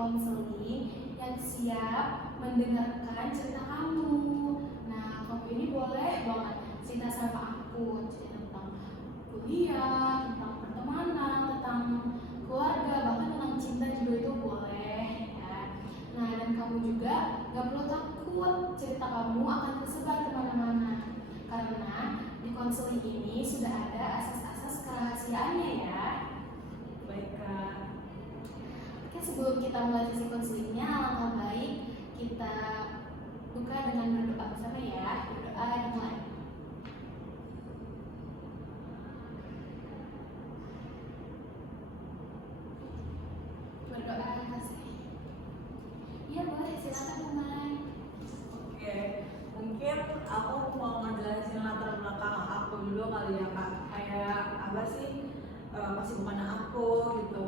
konseling yang siap mendengarkan cerita kamu. Nah, kamu ini boleh banget cerita sama aku, cerita tentang kuliah, tentang pertemanan, tentang keluarga, bahkan tentang cinta juga itu boleh ya. Nah, dan kamu juga gak perlu takut cerita kamu akan tersebar kemana-mana, karena di konseling ini sudah ada asas-asas kerahasiaannya ya. Baik, Kak. Oke, sebelum kita mulai sesi konselingnya, alangkah baik kita buka dengan berdoa bersama ya. Berdoa dimulai. Berdoa kasih. Iya boleh, silakan Umay. Oke, mungkin aku mau ngejelasin latar belakang aku dulu kali ya, Kak. Kayak apa sih kesibukan aku gitu.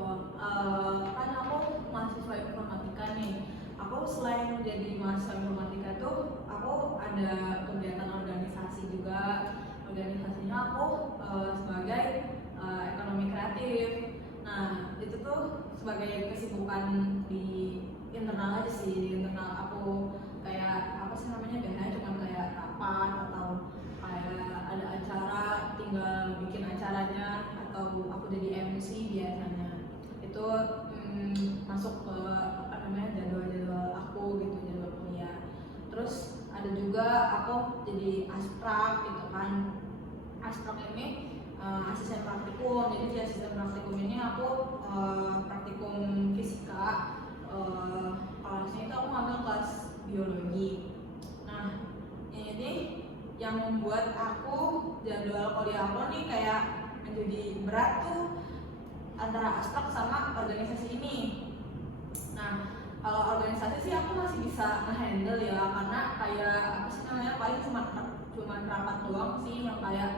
Kan aku mahasiswa informatika nih. Aku selain menjadi mahasiswa informatika tuh, aku ada kegiatan organisasi juga. Organisasinya aku sebagai ekonomi kreatif. Nah, itu tuh sebagai kesibukan di internal aja sih, di internal aku. Kayak apa sih namanya, biasanya cuma kayak rapat atau kayak ada acara tinggal bikin acaranya, atau aku jadi MC biasanya. Itu masuk ke apa namanya, jadwal-jadwal aku gitu, jadwal kuliah. Terus ada juga aku jadi asprak gitu kan. Asprak ini asisten praktikum. Jadi di asisten praktikum ini aku praktikum fisika. Kelasnya itu aku ngambil kelas biologi. Nah, ini yang membuat aku jadwal kuliah aku nih kayak menjadi berat tuh, antara asprak sama organisasi ini. Nah, kalau organisasi sih aku masih bisa nge-handle ya, karena kayak apa sih namanya, paling cuma rapat doang sih yang kayak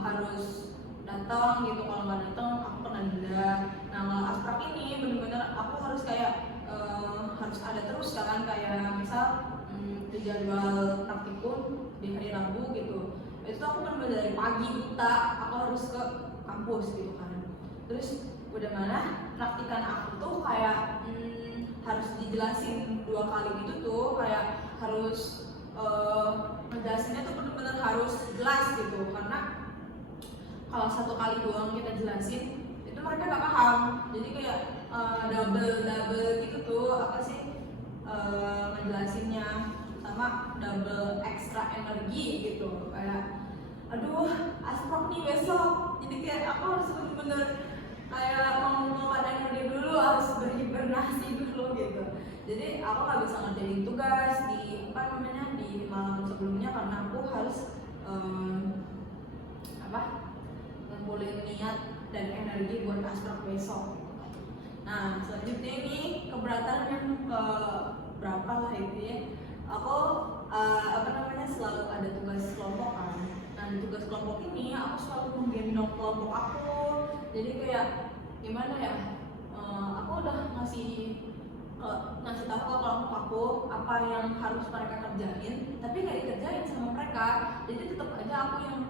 harus datang gitu. Kalau nggak datang aku kena denda. Nah, kalau asprak ini bener-bener aku harus kayak harus ada terus kan, kayak misal di jadwal praktikum di hari Rabu gitu, itu aku bener-bener dari pagi buta aku harus ke kampus gitu kan. Terus udah mana praktikan aku tuh kayak harus dijelasin 2 kali gitu tuh, kayak harus ngejelasinnya tuh bener-bener harus jelas gitu, karena kalau 1 kali doang kita jelasin itu mereka gak paham. Jadi kayak double gitu tuh, apa sih ngejelasinnya, sama double extra energi gitu. Kayak aduh, asprak nih besok, jadi kayak aku harus bener-bener kayak mengeluarkan energi dulu, harus berhibernasi dulu gitu. Jadi aku nggak bisa ngerjain tugas di apa namanya, di malam sebelumnya, karena aku harus ngumpulin niat dan energi buat asprak besok. Nah, selanjutnya ini keberatan yang ke berapa lah itu ya, aku selalu ada tugas kelompok kan. Nah, di tugas kelompok ini aku selalu menggendong kelompok aku. Jadi kayak gimana ya, aku udah ngasih tahu ke kelompok aku apa yang harus mereka kerjain, tapi nggak dikerjain sama mereka. Jadi tetap aja aku yang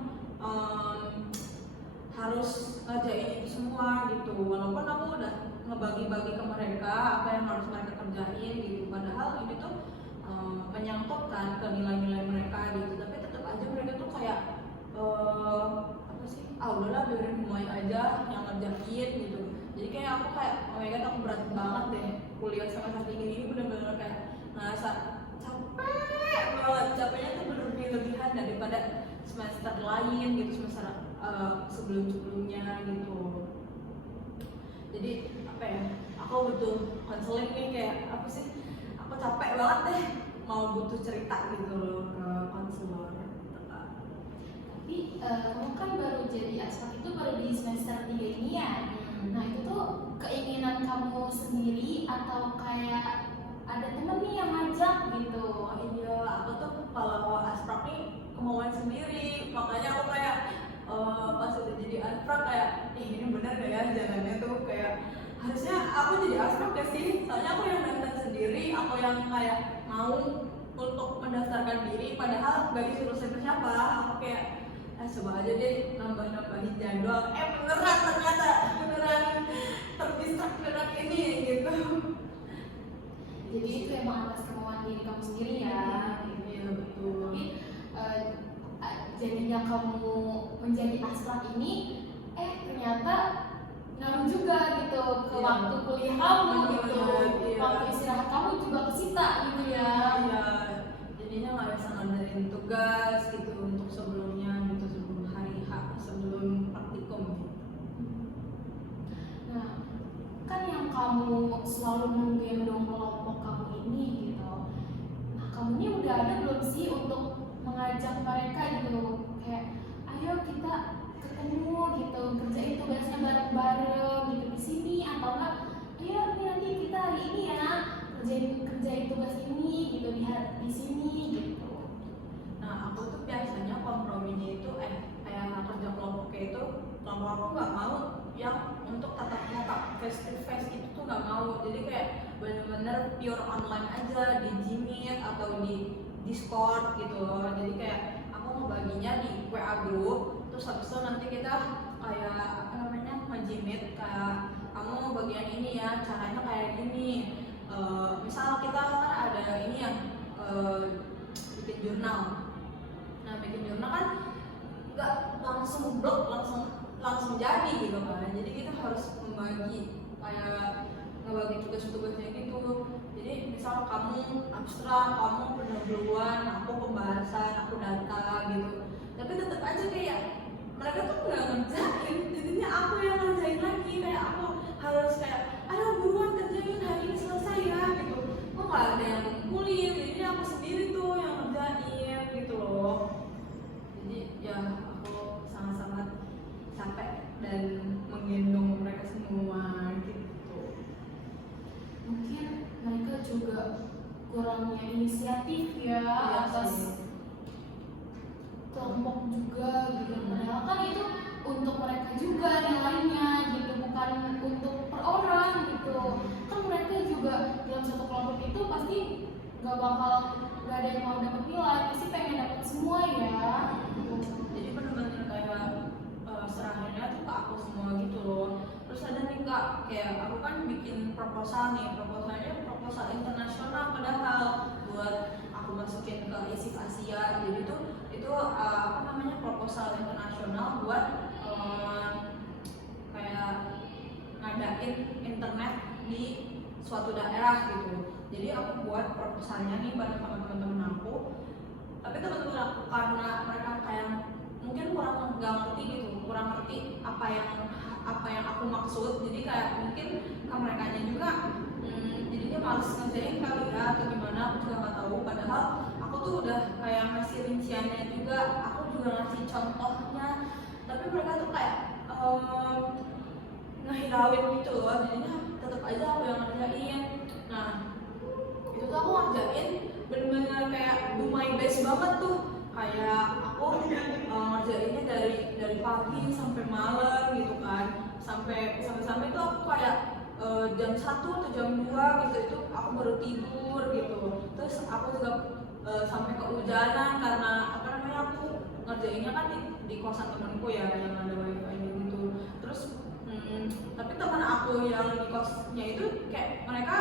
harus ngerjain itu semua gitu, walaupun aku udah ngebagi-bagi ke mereka apa yang harus mereka kerjain gitu. Padahal ini tuh menyangkut kan ke nilai-nilai mereka gitu, tapi tetap aja mereka tuh kayak udahlah biarin mulai aja yang ngerjain gitu. Jadi kayak aku kayak oh my god, aku berat banget deh kuliah semester 3 ini, bener-bener kayak ngerasa capek banget. Capeknya tuh berlebihan daripada semester lain gitu, semester sebelum-sebelumnya gitu. Jadi apa ya, aku butuh konseling nih, kayak apa sih, aku capek banget deh mau butuh cerita gitu loh ke konselor. Tapi kamu kan baru jadi asprak itu baru di semester 3 ini ya. Nah, itu tuh keinginan kamu sendiri atau kayak ada temen nih yang ngajak gitu? Oh iya, aku tuh kalau asprak nih kemauan sendiri, makanya aku kayak pas udah jadi asprak kayak ini bener gak ya jalannya tuh, kayak harusnya aku jadi asprak gak sih? Soalnya aku yang daftar sendiri, aku yang kayak mau untuk mendaftarkan diri, padahal gak disuruh siapa-siapa. Aku kayak coba aja deh nambah-nambahin jadwal. Beneran ternyata beneran terpisah beneran ini gitu. Jadi itu emang atas kemauan diri kamu sendiri ya. Iya betul. Tapi jadinya kamu menjadi asprak ini, ternyata ngaruh juga gitu ke Iya. waktu kuliah kamu gitu, Iya. waktu istirahat kamu juga kesita gitu ya. Iya, jadinya nggak bisa ngerjain tugas gitu untuk sebelumnya gitu, sebelum hari H, sebelum praktikum gitu. Nah, kan yang kamu selalu menggendong kelompok kamu ini gitu. Nah, kamu ini udah ada belum sih untuk mengajak mereka gitu, kayak ayo kita ketemu gitu, kerjain tugasnya bareng-bareng gitu di sini, atau enggak ayo nih nanti kita hari ini ya kerjain tugas ini gitu di sini gitu. Nah, aku tuh biasanya komprominya itu kayak kerja kelompoknya itu, kelompok aku nggak mau yang untuk tatap muka face to face itu tuh nggak mau. Jadi kayak bener-bener pure online aja di Gmeet atau di Discord gitu loh. Jadi kayak aku ngebaginya di WA group, terus habis itu nanti kita kayak apa namanya nge-Gmeet, kayak kamu bagian ini ya, caranya kayak gini. Misal kita kan ada ini yang bikin jurnal. Nah, bikin jurnal kan nggak langsung blok, langsung jadi gitu kan. Jadi kita harus membagi, kayak ngebagi tugas-tugasnya gitu. Jadi misal kamu abstrak, kamu pendahuluan, aku pembahasan, aku data gitu. Tapi tetap aja kayak mereka tuh nggak ngerjain, jadinya aku yang ngerjain lagi, kayak aku harus kayak ayo buruan kerjain hari ini selesai ya gitu. Kok nggak ada yang ngumpulin, jadinya aku sendiri tuh yang ngerjain gitu loh. Jadi ya aku sangat-sangat capek dan menggendong mereka semua gitu. Mungkin mereka juga kurangnya inisiatif ya atas kelompok juga gitu. Padahal kan itu untuk mereka juga nilainya gitu, bukan untuk per orang gitu. Kan mereka juga dalam satu kelompok itu pasti nggak ada yang mau dapat nilai, pasti pengen dapat semua ya. Jadi benar-benar kayak serahannya tuh ke aku semua gitu loh. Terus ada nih Kak, kayak aku kan bikin proposal nih, proposal internasional padahal buat aku masukin ke ISIF Asia. Jadi itu apa namanya proposal internasional buat kayak ngadain internet di suatu daerah gitu. Jadi aku buat proposalnya nih bareng sama teman-teman aku. Tapi teman-teman aku karena mereka kayak mungkin kurang nggak ngerti gitu, kurang ngerti apa yang aku maksud. Jadi kayak mungkin ke mereka juga jadinya males ngerjain kali ya atau gimana, aku juga nggak tahu. Padahal aku tuh udah kayak ngasih rinciannya juga, aku juga ngasih contohnya, tapi mereka tuh kayak ngehirauin gitu loh. Jadinya tetap aja aku yang ngerjain. Nah, itu tuh aku ngerjain bener-bener kayak do my best banget tuh. Kayak aku ngerjainnya dari pagi sampai malam gitu kan, sampai tuh aku kayak jam 1 atau jam 2 gitu itu aku baru tidur gitu. Terus aku juga sampai kehujanan karena apa namanya aku ngerjainnya kan di kosan temanku ya yang ada wifi-nya gitu. Terus tapi teman aku yang di kosnya itu kayak mereka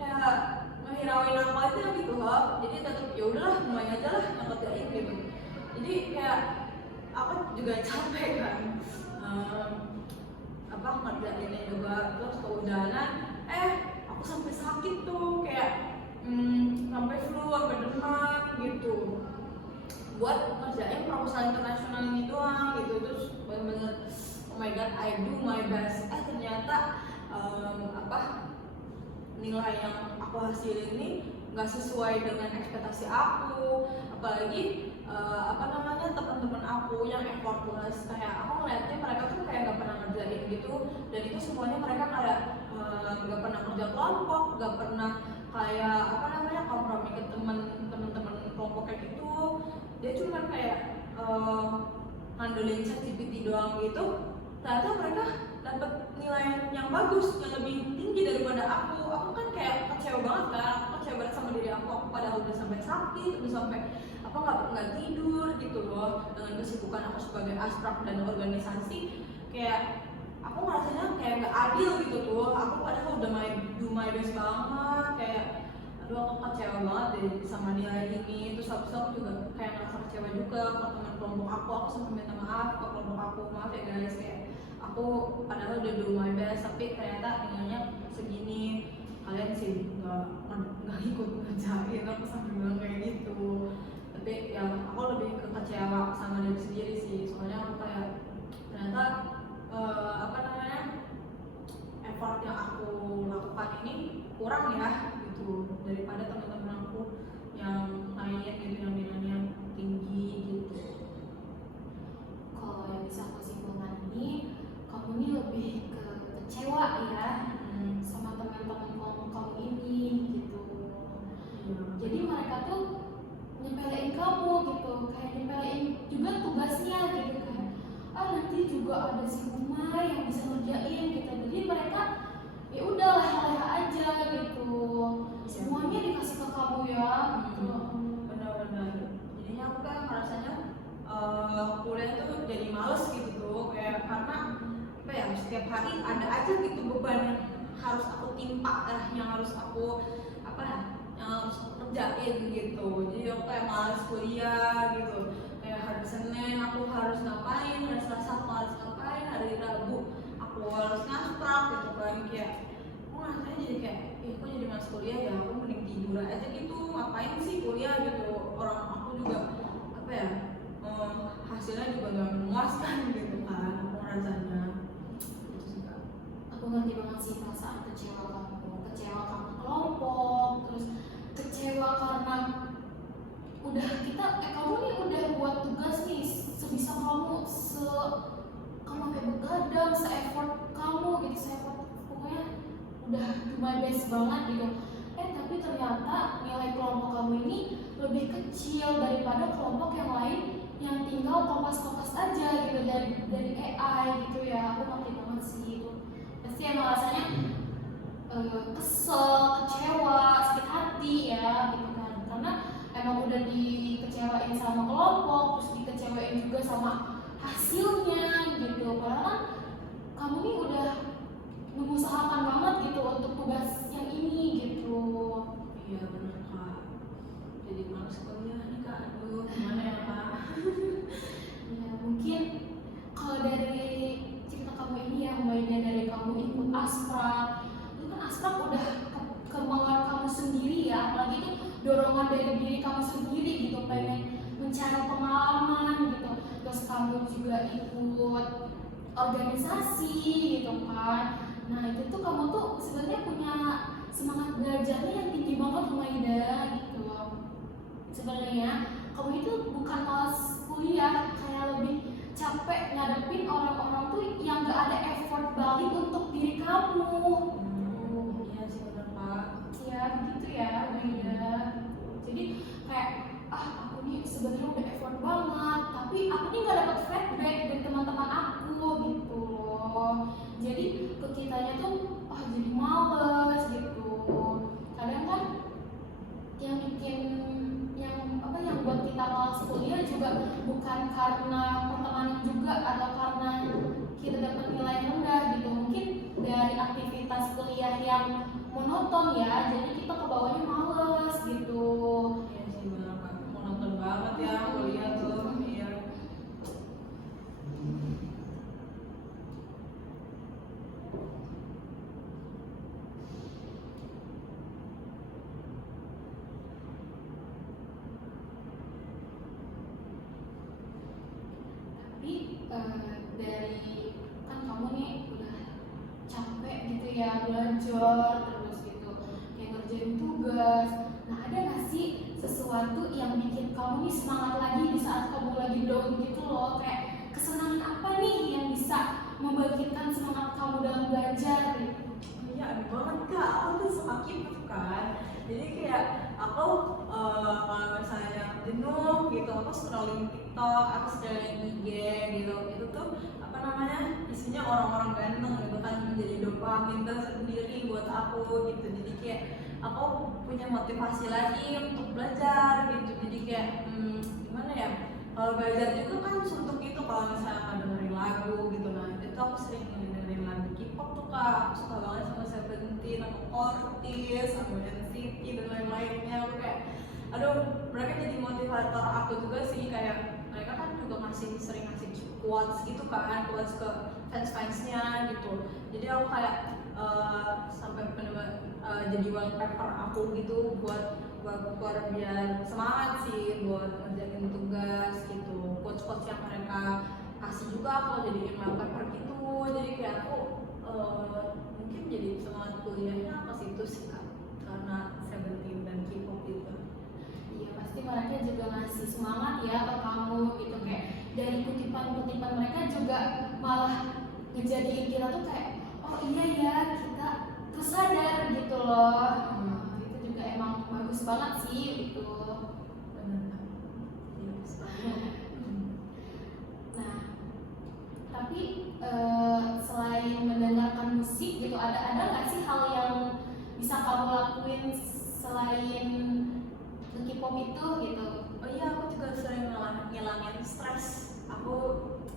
kayak ngehirauin aku aja gitu loh. Jadi tetap ya udahlah mulai aja lah yang ngerjain gitu. Jadi kayak aku juga capek kan apa ngerjainnya juga. Terus kehujanan aku sampai sakit tuh kayak sampai flu, sampai demam gitu buat ngerjain proposal internasional ini doang gitu. Terus bener-bener oh my god, I do my best. Ternyata nilai yang aku hasilin ini nggak sesuai dengan ekspektasi aku. Apalagi teman-teman aku yang effortless, kayak aku ngeliatnya mereka tuh kayak nggak pernah ngerjain gitu, dan itu semuanya mereka kayak nggak pernah kerja kelompok, nggak pernah kayak kompromi ke teman-teman kelompok kayak gitu. Dia cuma kayak ngandelin ChatGPT doang gitu. Ternyata mereka dapat nilai yang bagus, yang lebih tinggi daripada aku. Aku kan kayak kecewa banget kan, aku kecewa banget sama diri aku padahal udah sampai sakit, udah sampai nggak tidur gitu loh, dengan kesibukan aku sebagai asprak dan organisasi. Kayak aku ngerasanya kayak nggak adil gitu tuh. Aku padahal udah do my best banget, kayak aduh aku kecewa banget deh sama nilai ini. Terus habis itu aku juga kayak ngerasa kecewa juga ke teman kelompok aku sampai minta maaf ke kelompok aku, maaf ya guys, kayak aku padahal udah do my best tapi ternyata nilainya segini, kalian sih nggak ikut ngerjain, aku sampai bilang kayak gitu. Tapi ya aku lebih ke kecewa sama diri sendiri sih, soalnya aku kayak ternyata apa namanya, effort yang aku lakukan ini kurang ya gitu daripada teman-teman aku yang lain gitu yang nilainya tinggi gitu. Kalau yang bisa aku simpulkan ini, kamu ini lebih ke kecewa ya sama teman-teman kelompok kamu ini gitu. Jadi mereka tuh nyepelein kamu gitu, kayak nyepelein juga tugasnya gitu kan. Nanti juga ada si Umar yang bisa ngerjain gitu. Jadi mereka ya udah leha-leha aja gitu. Semuanya dikasih ke kamu ya gitu. Benar-benar. Jadinya aku kan rasanya kuliah tuh jadi males gitu tuh, kayak karena apa ya, setiap hari ada aja gitu beban yang harus aku timpa, yang harus aku apa ya, yang harus aku kerjain gitu. Jadi aku kayak males kuliah gitu, kayak hari Senin aku harus ngapain, hari Selasa aku harus ngapain, hari Rabu aku harus ngastrak gitu kan. Kayak aku rasanya jadi kayak kok jadi males kuliah ya, aku mending tidur aja gitu, ngapain sih kuliah gitu, orang aku juga apa ya, hasilnya juga nggak memuaskan gitu kan aku rasanya gitu sih Kak. Aku ngerti banget sih perasaan kecewa karena kelompok, terus kecewa karena kamu nih udah buat tugas nih sebisa kamu, kamu sampai begadang, se-effort kamu gitu, se-effort pokoknya udah my best banget gitu. Tapi ternyata nilai kelompok kamu ini lebih kecil daripada kelompok yang lain yang tinggal kopas-kopas aja gitu dari AI gitu ya. Aku ngerti banget sih itu. Pasti emang rasanya kesel, kecewa, sakit hati ya gitu kan. Karena emang udah dikecewain sama kelompok, terus dikecewain juga sama hasilnya gitu. Padahal kan kamu nih udah mengusahakan banget gitu untuk tugas yang ini gitu. Iya benar Kak, jadi males kuliah nih Kak, aduh gimana ya Kak. Ya mungkin kalau dari cerita kamu ini ya, mulainya dari kamu ikut asprak, itu kan asprak udah kemauan kamu sendiri ya, apalagi itu dorongan dari diri kamu sendiri gitu, pengen mencari pengalaman gitu. Terus kamu juga ikut organisasi gitu kan. Nah itu tuh kamu tuh sebenarnya punya semangat belajarnya yang tinggi banget Humaida gitu. Sebenarnya kamu itu bukan malas kuliah, kayak lebih capek ngadepin orang-orang tuh yang gak ada effort balik untuk diri kamu. Iya sih benar Kak. Ya begitu ya Humaida. Jadi kayak aku nih sebenarnya udah effort banget, tapi aku nih gak dapat feedback dari teman-teman aku gitu loh. Jadi ke kitanya tuh jadi males gitu. Kadang kan yang buat kita malas kuliah juga bukan karena pertemanan juga, atau karena kita dapat nilai rendah gitu. Mungkin dari aktivitas kuliah yang monoton ya, jadi kita kebawahnya males gitu. Iya sih benar Kak, monoton banget ya kuliah tuh. Iya. Tapi dari kan kamu nih udah capek gitu ya belajar terus gitu, kayak ngerjain tugas. Nah ada gak sih sesuatu yang bikin kamu nih semangat lagi di saat kamu lagi down gitu loh, kayak kesenangan apa nih yang bisa membangkitkan semangat kamu dalam belajar gitu? Iya ada banget Kak, aku tuh suka gitu kan. Jadi kayak aku kalau misalnya jenuh gitu, aku scrolling TikTok, aku scrolling IG gitu, itu tuh apa namanya, isinya orang-orang ganteng gitu kan, menjadi dopamin tersendiri buat aku gitu. Jadi kayak aku punya motivasi lagi untuk belajar gitu. Jadi kayak gimana ya, kalau belajar juga kan suntuk gitu kalau misalnya dengerin lagu gitu. Nah itu aku sering dengerin dengerin lagu K-pop tuh kak, aku suka banget sama Seventeen, sama Ortiz, sama NCT dan lain-lainnya. Aku kayak, aduh, mereka jadi motivator aku juga sih, kayak mereka kan juga sering ngasih quotes gitu kan, quotes ke fans-fansnya gitu. Jadi aku kayak sampai bener-bener jadi wallpaper aku gitu buat biar semangat sih buat ngerjain tugas gitu. Quotes-quotes yang mereka kasih juga aku jadiin wallpaper gitu. Jadi kayak aku mungkin jadi semangat kuliahnya ke situ sih kak, karena Seventeen dan K-pop itu. Iya, pasti mereka juga ngasih semangat ya ke kamu gitu, kayak dari kutipan-kutipan mereka juga malah ngejadiin kita tuh kayak oh iya ya, kita tersadar gitu loh. Itu juga emang bagus banget sih itu. Benar. Yes. Nah, tapi selain mendengarkan musik gitu, ada nggak sih hal yang bisa kamu lakuin selain K-pop itu gitu? Oh iya, aku juga sering ngilangin stres. Aku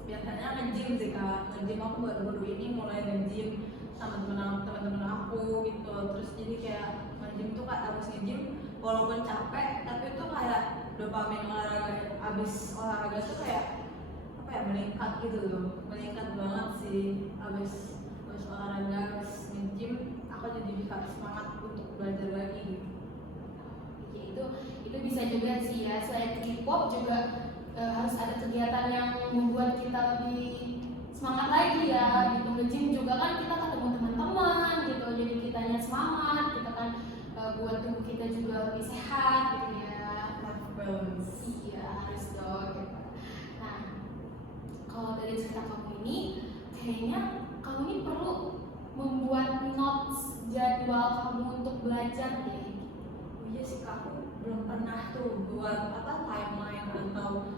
biasanya nge-gym sih kak. Nge-gym aku baru-baru ini mulai nge-gym sama teman-teman aku gitu. Terus jadi kayak nge-gym tuh kayak abis nge-gym walaupun capek, tapi itu kayak dopamin olahraga. Abis olahraga tuh kayak apa ya, meningkat gitu loh. Meningkat banget sih abis olahraga, abis nge-gym aku jadi bisa semangat untuk belajar lagi gitu. Ya, itu bisa juga sih ya, selain K-pop juga harus ada kegiatan yang membuat kita lebih semangat lagi ya gitu. Nge-gym juga kan kita ketemu teman-teman gitu, jadi kitanya semangat, kita kan buat tubuh kita juga lebih sehat gitu ya. Life balance. Iya, harus dong gitu. Nah, kalau dari cerita kamu ini kayaknya kamu ini perlu membuat notes jadwal kamu untuk belajar deh. Iya sih kak, aku belum pernah tuh buat apa timeline atau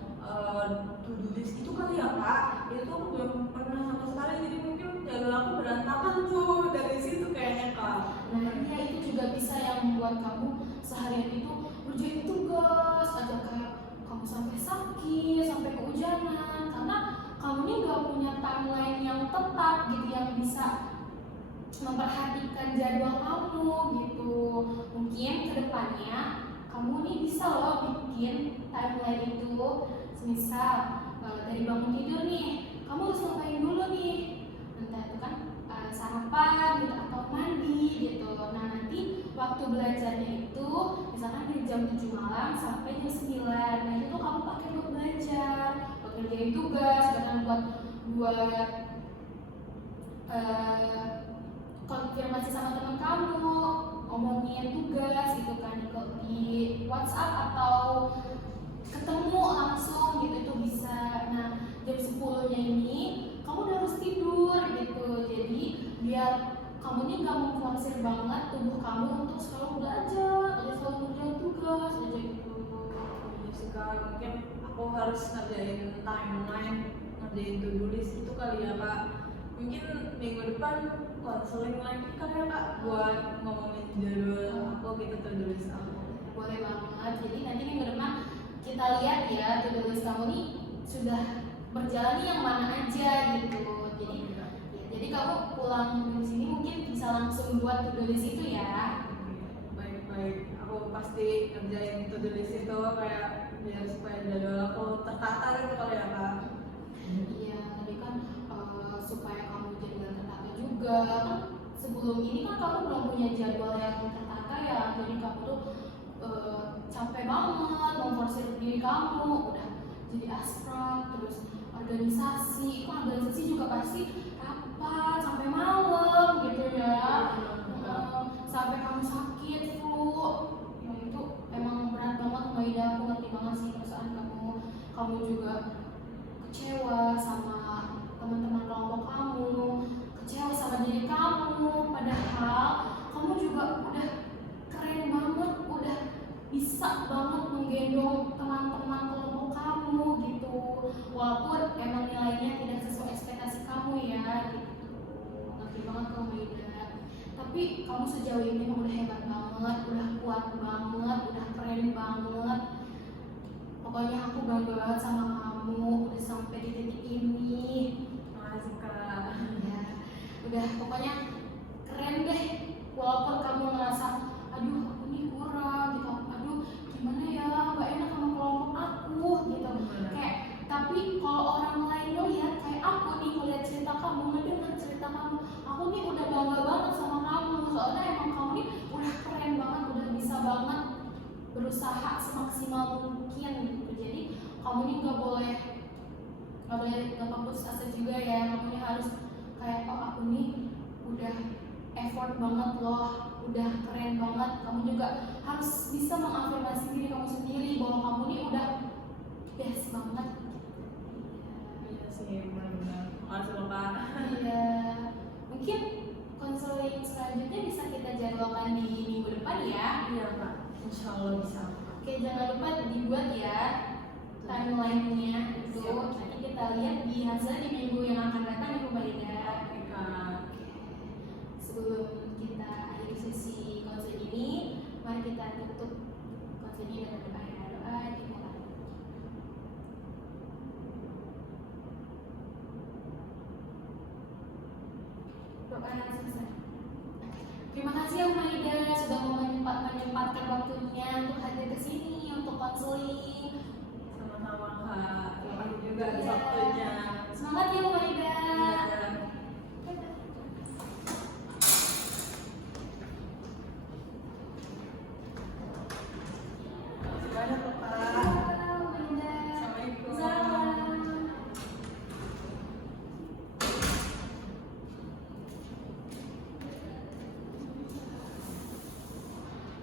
to-do list itu kali ya kak. Itu aku belum pernah sama sekali, jadi mungkin jadwal aku berantakan tuh dari situ kayaknya kak. Nah, ya itu juga bisa yang membuat kamu seharian itu ngerjain tugas aja, kayak kamu sampai sakit, sampai kehujanan, karena kamu ini nggak punya timeline yang tepat gitu yang bisa memperhatikan jadwal kamu gitu. Mungkin kedepannya kamu nih bisa loh bikin timeline itu, misal dari bangun tidur nih, kamu harus ngapain dulu nih, entah itu kan sarapan gitu atau mandi gitu. Nah nanti waktu belajarnya itu misalkan dari jam 7 malam sampai jam 9, nah itu kamu pakai buat belajar, buat ngerjain tugas, bahkan buat konfirmasi sama teman kamu, ngomongin tugas gitu kan di WhatsApp atau ketemu langsung gitu, itu bisa. Nah jam 10-nya ini kamu udah harus tidur gitu, jadi biar kamu ini gak memforsir banget tubuh kamu untuk selalu belajar atau selalu ngerjain tugas aja gitu. Iya sih kak, mungkin aku harus ngerjain timeline, ngerjain to-do list itu kali ya kak. Mungkin minggu depan konseling lagi kali ya kak buat ngomongin jadwal aku gitu, to-do list aku. Boleh banget, jadi nanti minggu depan kita lihat ya to-do list kamu nih sudah berjalan nih yang mana aja gitu. Jadi kamu pulang dari sini mungkin bisa langsung buat to-do list itu ya. Baik-baik, aku pasti ngerjain to-do list itu kayak biar supaya jadwal aku tertata gitu kali ya kak. Iya, tadi kan supaya kamu jadi gak tertata juga kan, sebelum ini kan kamu belum punya jadwal yang tertata ya, jadi kamu tuh capek banget memforsir diri kamu, udah jadi asprak, terus organisasi, kan organisasi juga pasti rapat sampai malam gitu ya. Sampai kamu sakit, flu, ya itu emang berat banget. Maida, aku ngerti banget sih perasaan kamu juga kecewa sama teman-teman kelompok kamu, kecewa sama diri kamu, padahal kamu juga udah keren banget, udah bisa banget menggendong teman-teman kelompok kamu gitu, walaupun emang nilainya tidak sesuai ekspektasi kamu ya gitu. Ngerti banget kamu Maida, tapi kamu sejauh ini emang udah hebat banget, udah kuat banget, udah keren banget. Pokoknya aku bangga banget sama kamu udah sampai di titik ini. Makasih kak. Ya. udah pokoknya keren deh, walaupun kamu ngerasa aduh aku ini kurang gitu, aduh gimana ya nggak enak sama kelompok aku gitu. Kayak tapi kalau orang lain ngeliat kayak aku nih, ngeliat cerita kamu, ngedengar cerita kamu, aku nih udah bangga banget sama kamu, soalnya emang kamu nih udah keren banget, udah bisa banget berusaha semaksimal mungkin gitu. Jadi kamu nih nggak boleh putus asa juga ya. Kamu nih harus kayak oh aku nih udah effort banget loh, udah keren banget. Kamu juga harus bisa mengafirmasi diri kamu sendiri bahwa kamu nih udah best banget. Iya sih, benar-benar. Makasih loh Kak. Iya, mungkin konseling selanjutnya bisa kita jadwalkan di minggu depan ya. Iya Kak, insya Allah bisa. Oke, jangan lupa dibuat ya timeline-nya itu. Siap. Nanti kita lihat di hasil di minggu yang akan datang ya Bu Maida. Oke Kak. Sebelum kita akhiri sesi konseling ini, mari kita tutup konseling ini dengan doa ya. Doa dimulai. Doa selesai. Terima kasih ya Bu Maida sudah menyempatkan waktunya untuk hadir ke sini untuk konseling. Sama-sama Kak. Terima kasih juga atas Iya. waktunya. Semangat ya Bu Maida. Iya.